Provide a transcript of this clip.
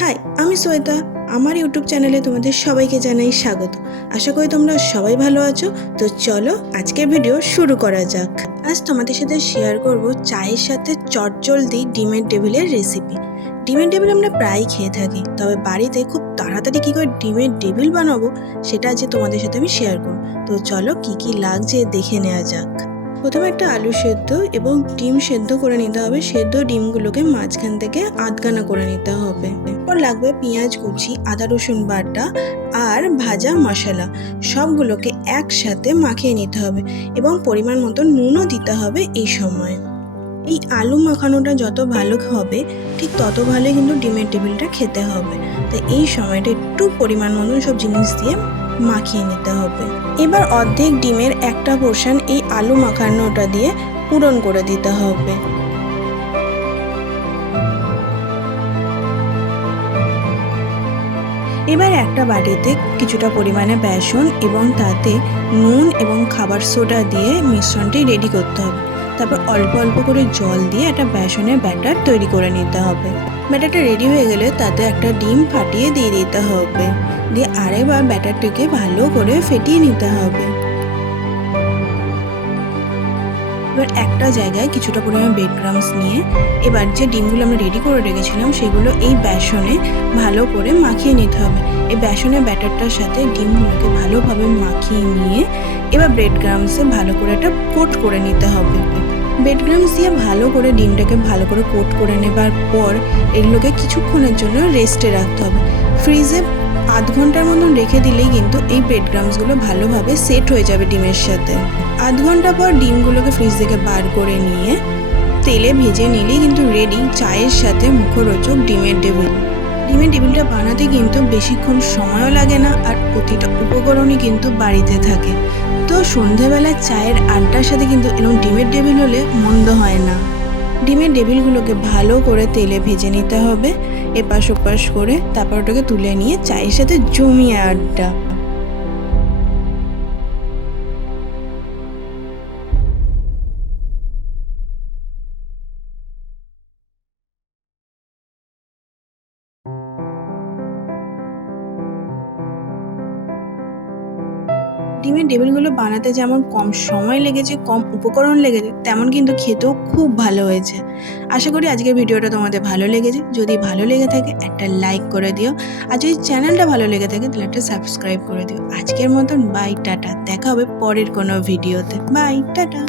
High, আমি শ্বেতা। আমার YouTube চ্যানেলে তোমাদের সবাইকে জানাই স্বাগত। আশা করি তোমরা সবাই ভালো আছো। তো চলো আজকের ভিডিও শুরু করা যাক। আজ তোমাদের সাথে শেয়ার করব চায়ের সাথে চটজলদি ডিমের টেবিলের রেসিপি। ডিমের টেবিল আমরা প্রায়ই খেয়ে থাকি, তবে বাড়িতে খুব তাড়াতাড়ি কী করে ডিমের টেবিল বানাবো সেটা আজ তোমাদের সাথে আমি শেয়ার করব। তো চলো কি কি লাগছে দেখে নেওয়া যাক। প্রথমে একটা আলু সেদ্ধ এবং ডিম সেদ্ধ করে নিতে হবে। সেদ্ধ ডিমগুলোকে মাঝখান থেকে আধখানা করে নিতে হবে। এরপর লাগবে পেঁয়াজ কুচি, আদা রসুন বাটা আর ভাজা মশলা। সবগুলোকে একসাথে মাখিয়ে নিতে হবে এবং পরিমাণ মতো নুনও দিতে হবে। এই সময় এই আলু মাখানোটা যত ভালো হবে ঠিক তত ভালোই কিন্তু ডিমের টেবিলটা খেতে হবে। তো এই সময়টা একটু পরিমাণ মতন সব জিনিস দিয়ে মাখিয়ে নিতে হবে। এবার অর্ধেক ডিমের একটা পোর্শন এই আলু মাখানোটা দিয়ে পূরণ করে দিতে হবে। এবার একটা বাটিতে কিছুটা পরিমাণে বেসন এবং তাতে নুন এবং খাবার সোডা দিয়ে মিশ্রণটি রেডি করতে হবে। তারপর অল্প অল্প করে জল দিয়ে একটা বেসনের ব্যাটার তৈরি করে নিতে হবে। ব্যাটারটা রেডি হয়ে গেলে তাতে একটা ডিম ফাটিয়ে দিয়ে দিতে হবে। দিয়ে আরেকবার ব্যাটারটাকে ভালো করে ফেটিয়ে নিতে হবে। এবার একটা জায়গায় কিছুটা পরিমাণ ব্রেড ক্রাম্বস নিয়ে এবার যে ডিমগুলো আমরা রেডি করে রেখেছিলাম সেগুলো এই বেসনে ভালো করে মাখিয়ে নিতে হবে। এই বেসনের ব্যাটারটার সাথে ডিমগুলোকে ভালোভাবে মাখিয়ে নিয়ে এবার ব্রেড ক্রাম্বসে ভালো করে একটা কোট করে নিতে হবে। ব্রেড ক্রাম্বস দিয়ে ভালো করে ডিমটাকে ভালো করে কোট করে নেবার পর এগুলোকে কিছুক্ষণের জন্য রেস্টে রাখতে হবে। ফ্রিজে আধ ঘন্টার মতন রেখে দিলেই কিন্তু এই ব্রেড ক্রাম্বসগুলো ভালোভাবে সেট হয়ে যাবে ডিমের সাথে। আধ ঘন্টা পর ডিমগুলোকে ফ্রিজ থেকে বার করে নিয়ে তেলে ভেজে নিলেই কিন্তু রেডি চায়ের সাথে মুখরোচক ডিমের টেবিল। ডিমের টেবিলটা বানাতে কিন্তু বেশিক্ষণ সময়ও লাগে না আর প্রতিটা উপকরণই কিন্তু বাড়িতে থাকে। তো সন্ধেবেলায় চায়ের আড্ডার সাথে কিন্তু এরকম ডিমের টেবিল হলে মন্দ হয় না। ডিমের টেবিলগুলোকে ভালো করে তেলে ভেজে নিতে হবে এপাশ ওপাশ করে, তারপর ওটাকে তুলে নিয়ে চায়ের সাথে জমিয়ে আড্ডা। ডিমের টেবিলগুলো বানাতে যেমন কম সময় লেগেছে, কম উপকরণ লেগেছে, তেমন কিন্তু খেতেও খুব ভালো হয়েছে। আশা করি আজকের ভিডিওটা তোমাদের ভালো লেগেছে। যদি ভালো লেগে থাকে একটা লাইক করে দিও, আর যদি চ্যানেলটা ভালো লেগে থাকে তাহলে একটা সাবস্ক্রাইব করে দিও। আজকের মতন বাই, টাটা। দেখা হবে পরের কোনো ভিডিওতে। Bye, tata.